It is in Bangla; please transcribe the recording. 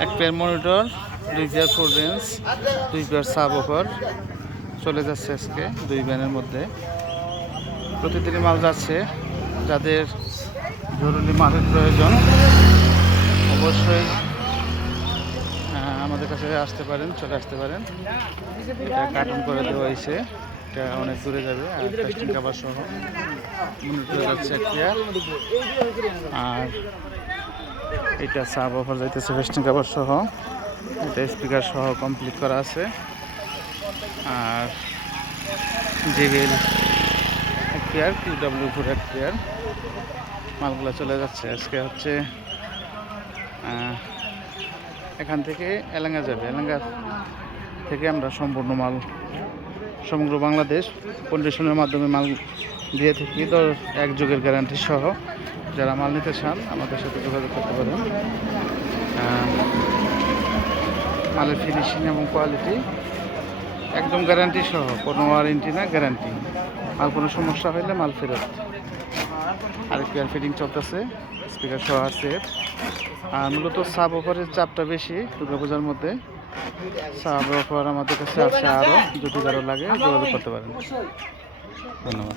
এক পেয়ার মনিটর দুই পেয়ার ফুল রেঞ্জ দুই পেয়ার সাব চলে যাচ্ছে আজকে দুই ব্যানের মধ্যে। প্রতিদিনই মাল যাচ্ছে। যাদের জরুরি মালের প্রয়োজন, অবশ্যই আমাদের কাছে আসতে পারেন, চলে আসতে পারেন। এটা কার্টুন করে দেওয়া হয়েছে। এটা অনেক দূরে যাবে, আর কাভার সহ। মনিটর যাচ্ছে আর এটা সাব অফার যাইতেছে ভেস্টিং কাভার সহ। এটা স্পিকার সহ কমপ্লিট করা আছে। আর জেবিএল এক কিউ ডাব্লিউ ফোর এক পেয়ার মালগুলো চলে যাচ্ছে। আজকে হচ্ছে এখান থেকে এলাঙ্গা যাবে। এলাঙ্গা থেকে আমরা সম্পূর্ণ মাল সমগ্র বাংলাদেশ কন্ডিশনের মাধ্যমে মাল দিয়ে থাকি তো এক যুগের গ্যারান্টি সহ যারা মাল নিতে চান, আমাদের সাথে যোগাযোগ করতে পারেন। মালের ফিনিশিং এবং কোয়ালিটি একদম গ্যারান্টি সহ, কোনো ওয়ারেন্টি না গ্যারান্টি মাল কোনো সমস্যা হইলে মাল ফেরত। আরেক পেয়ার ফিটিং চলতেছে স্পিকার সহ আছে। আর মূলত সাব অফারের চাপটা বেশি, দুর্গাপূজার মধ্যে। সাব অফার আমাদের কাছে আছে আরও যদি কারও লাগে যোগাযোগ করতে পারেন। ধন্যবাদ।